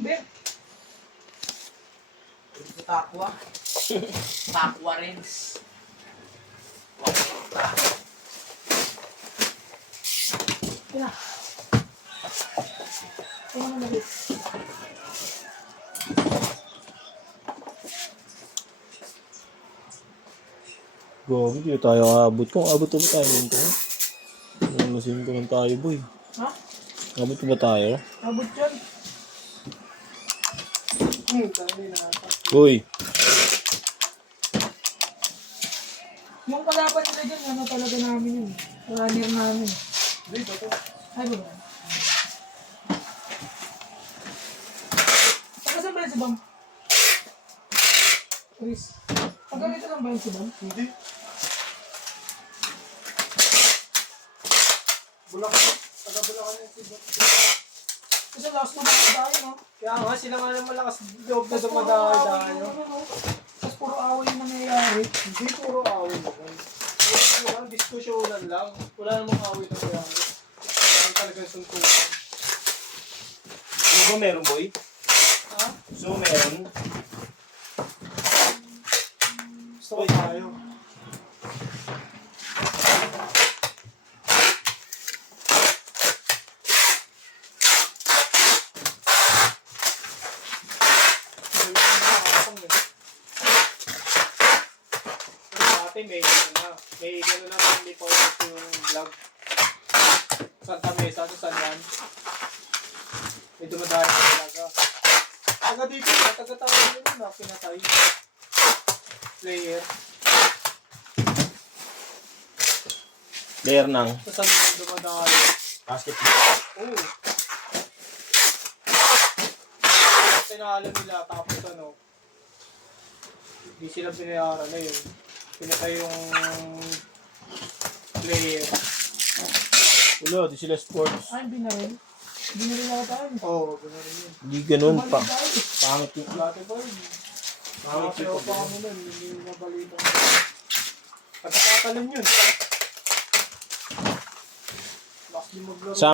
Ben. Takwa. Takwa rings. Yeah. Gobi, di tayo abot. Kung abot ba tayo nito? Namasin ko lang tayo, boy. Ha? Abot ba tayo? Abot yan. Tali na ata. Uy! Yung kalaban nila dyan, ano talaga namin yun. Runner namin. Dito to. Ay, ba ba? Saan ba yan si Bam? Chris. Pag ganito lang ba yan si Bam? Hindi. Bulacan. Taga-Bulacan yung sibo. Kasi last na mga dahil, no? Kaya nga, sila nga ng malakas loob na dumadayo. Tapos puro away yung nangyayari. Hindi puro away naman. Puro lang, diskusyonan lang. Wala namang away na nangyayari. Wala talagang suntukan. Ano ba meron, boy? Ha? So, meron? Gusto ko tayo. May gano'n na may paulit yung vlog. Santa Mesa, ito saan yan? May dumadaan talaga. Taga dito, taga-tawa yun na, pinatay. Player. Player ng Ito saan yung dumadaan? basketball. Oo. Tinalo nila, tapos ano, hindi sila binayaran na yun. Pinatay yung player. Wala, di sila sports. Ay, binaril. Binaril ako tayo. Oo, gano'n yun. Hindi ganun pa. Bumalik Pangit yung Dati pa yun. Nakasayaw pa kami nun, hindi nabalita. Pagkakatalan yun. Last di maglaro. Sa